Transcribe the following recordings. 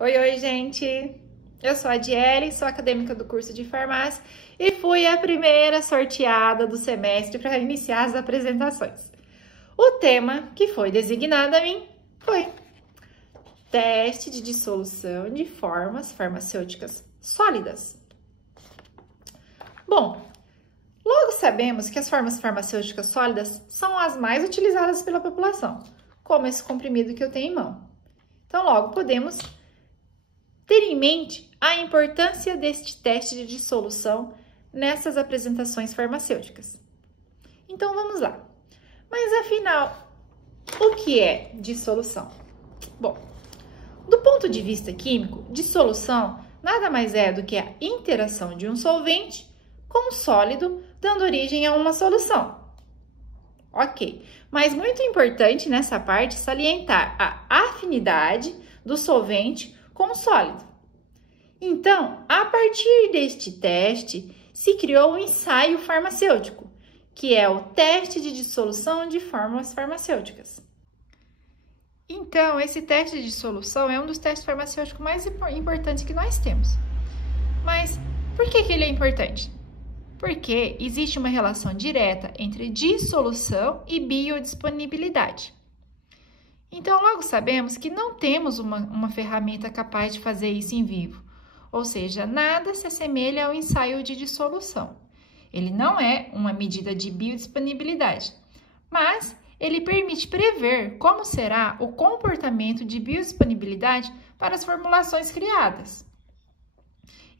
Oi, gente! Eu sou a Adiele, sou acadêmica do curso de farmácia e fui a primeira sorteada do semestre para iniciar as apresentações. O tema que foi designado a mim foi teste de dissolução de formas farmacêuticas sólidas. Bom, logo sabemos que as formas farmacêuticas sólidas são as mais utilizadas pela população, como esse comprimido que eu tenho em mão. Então, logo podemos ter em mente a importância deste teste de dissolução nessas apresentações farmacêuticas. Então, vamos lá. Mas, afinal, o que é dissolução? Bom, do ponto de vista químico, dissolução nada mais é do que a interação de um solvente com um sólido, dando origem a uma solução. Ok, mas muito importante nessa parte salientar a afinidade do solvente com o sólido. Então, a partir deste teste, se criou o ensaio farmacêutico, que é o teste de dissolução de fórmulas farmacêuticas. Então, esse teste de dissolução é um dos testes farmacêuticos mais importantes que nós temos. Mas, por que ele é importante? Porque existe uma relação direta entre dissolução e biodisponibilidade. Então, logo sabemos que não temos uma ferramenta capaz de fazer isso em vivo, ou seja, nada se assemelha ao ensaio de dissolução. Ele não é uma medida de biodisponibilidade, mas ele permite prever como será o comportamento de biodisponibilidade para as formulações criadas.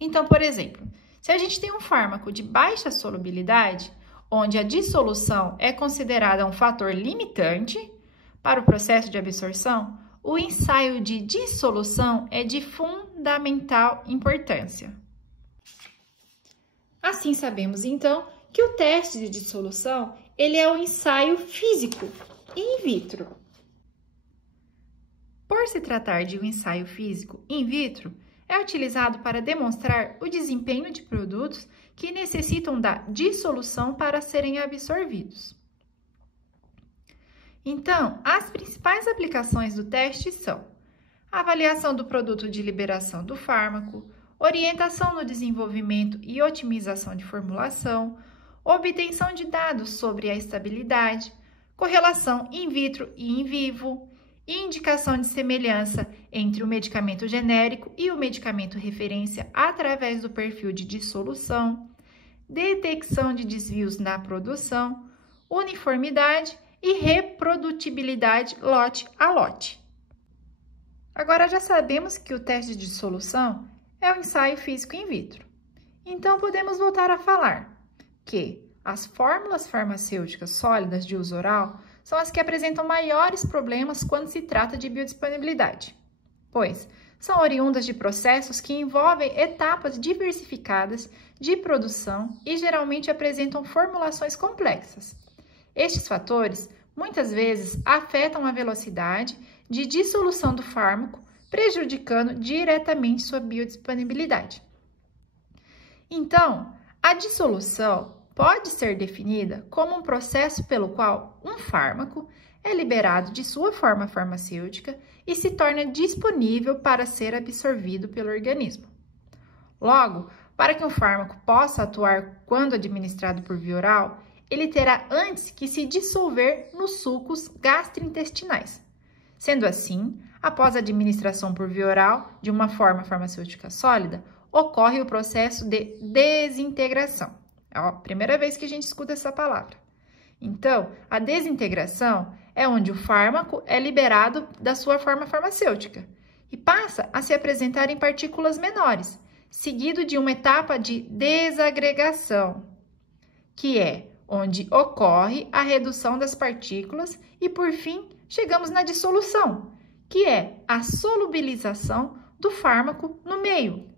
Então, por exemplo, se a gente tem um fármaco de baixa solubilidade, onde a dissolução é considerada um fator limitante para o processo de absorção, o ensaio de dissolução é de fundamental importância. Assim, sabemos, então, que o teste de dissolução ele é um ensaio físico in vitro. Por se tratar de um ensaio físico in vitro, é utilizado para demonstrar o desempenho de produtos que necessitam da dissolução para serem absorvidos. Então, as principais aplicações do teste são a avaliação do produto de liberação do fármaco, orientação no desenvolvimento e otimização de formulação, obtenção de dados sobre a estabilidade, correlação in vitro e in vivo, indicação de semelhança entre o medicamento genérico e o medicamento referência através do perfil de dissolução, detecção de desvios na produção, uniformidade e reprodutibilidade lote a lote. Agora já sabemos que o teste de dissolução é um ensaio físico in vitro. Então podemos voltar a falar que as fórmulas farmacêuticas sólidas de uso oral são as que apresentam maiores problemas quando se trata de biodisponibilidade, pois são oriundas de processos que envolvem etapas diversificadas de produção e geralmente apresentam formulações complexas. Estes fatores, muitas vezes, afetam a velocidade de dissolução do fármaco, prejudicando diretamente sua biodisponibilidade. Então, a dissolução pode ser definida como um processo pelo qual um fármaco é liberado de sua forma farmacêutica e se torna disponível para ser absorvido pelo organismo. Logo, para que um fármaco possa atuar quando administrado por via oral, ele terá antes que se dissolver nos sucos gastrointestinais. Sendo assim, após a administração por via oral de uma forma farmacêutica sólida, ocorre o processo de desintegração. É a primeira vez que a gente escuta essa palavra. Então, a desintegração é onde o fármaco é liberado da sua forma farmacêutica e passa a se apresentar em partículas menores, seguido de uma etapa de desagregação, que é onde ocorre a redução das partículas e, por fim, chegamos na dissolução, que é a solubilização do fármaco no meio.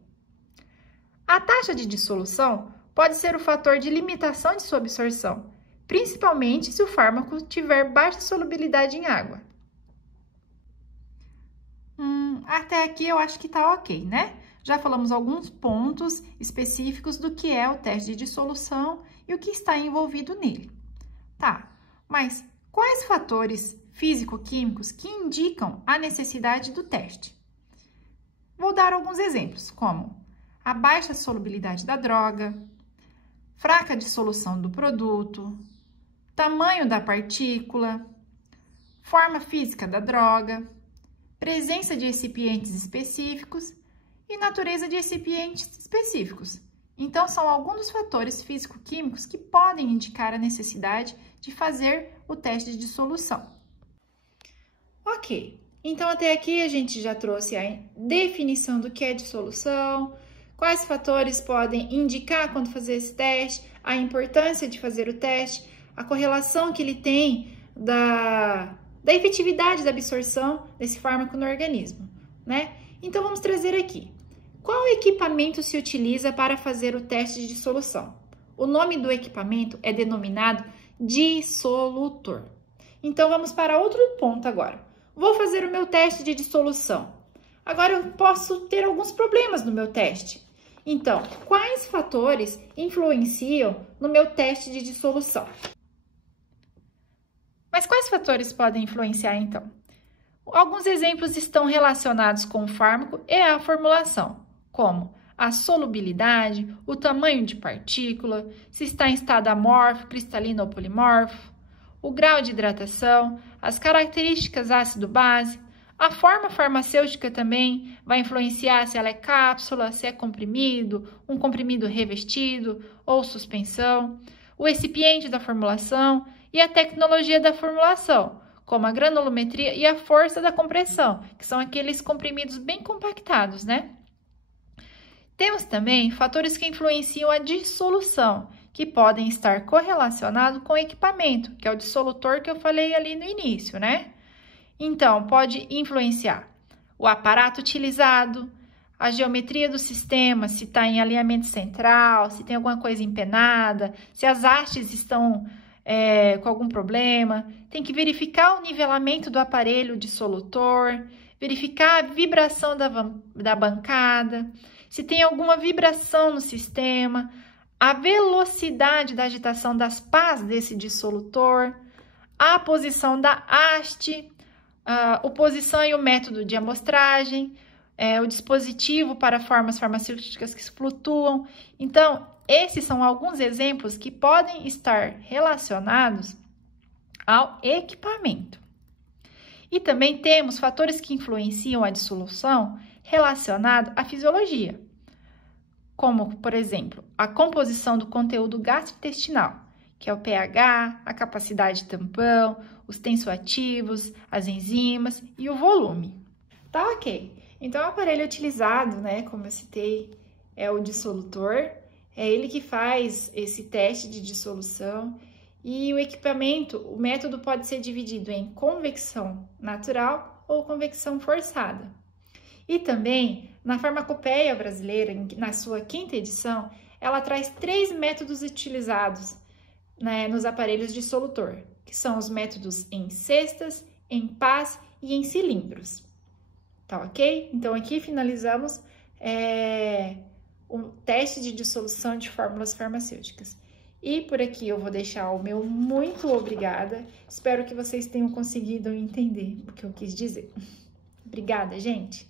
A taxa de dissolução pode ser o fator de limitação de sua absorção, principalmente se o fármaco tiver baixa solubilidade em água. Até aqui eu acho que tá ok, né? Já falamos alguns pontos específicos do que é o teste de dissolução e o que está envolvido nele. Tá, mas quais fatores físico-químicos que indicam a necessidade do teste? Vou dar alguns exemplos, como a baixa solubilidade da droga, fraca dissolução do produto, tamanho da partícula, forma física da droga, presença de excipientes específicos e natureza de excipientes específicos. Então, são alguns dos fatores físico-químicos que podem indicar a necessidade de fazer o teste de dissolução. Ok, então até aqui a gente já trouxe a definição do que é dissolução, quais fatores podem indicar quando fazer esse teste, a importância de fazer o teste, a correlação que ele tem da efetividade da absorção desse fármaco no organismo, né? Então, vamos trazer aqui. Qual equipamento se utiliza para fazer o teste de dissolução? O nome do equipamento é denominado dissolutor. Então, vamos para outro ponto agora. Vou fazer o meu teste de dissolução. Agora, eu posso ter alguns problemas no meu teste. Então, quais fatores influenciam no meu teste de dissolução? Mas quais fatores podem influenciar, então? Alguns exemplos estão relacionados com o fármaco e a formulação, como a solubilidade, o tamanho de partícula, se está em estado amorfo, cristalino ou polimorfo, o grau de hidratação, as características ácido-base, a forma farmacêutica também vai influenciar se ela é cápsula, se é comprimido, um comprimido revestido ou suspensão, o recipiente da formulação e a tecnologia da formulação, como a granulometria e a força da compressão, que são aqueles comprimidos bem compactados, né? Temos também fatores que influenciam a dissolução, que podem estar correlacionados com o equipamento, que é o dissolutor que eu falei ali no início, né? Então, pode influenciar o aparato utilizado, a geometria do sistema, se está em alinhamento central, se tem alguma coisa empenada, se as hastes estão com algum problema. Tem que verificar o nivelamento do aparelho dissolutor, verificar a vibração da bancada, se tem alguma vibração no sistema, a velocidade da agitação das pás desse dissolutor, a posição da haste, a posição e o método de amostragem, o dispositivo para formas farmacêuticas que flutuam. Então, esses são alguns exemplos que podem estar relacionados ao equipamento. E também temos fatores que influenciam a dissolução relacionado à fisiologia, como, por exemplo, a composição do conteúdo gastrointestinal, que é o pH, a capacidade de tampão, os tensoativos, as enzimas e o volume. Tá ok. Então, o aparelho utilizado, né, como eu citei, é o dissolutor. É ele que faz esse teste de dissolução. E o equipamento, o método pode ser dividido em convecção natural ou convecção forçada. E também, na Farmacopeia Brasileira, na sua 5ª edição, ela traz 3 métodos utilizados, né, nos aparelhos dissolutor, que são os métodos em cestas, em pás e em cilindros. Tá ok? Então, aqui finalizamos o teste de dissolução de fórmulas farmacêuticas. E por aqui eu vou deixar o meu muito obrigada. Espero que vocês tenham conseguido entender o que eu quis dizer. Obrigada, gente!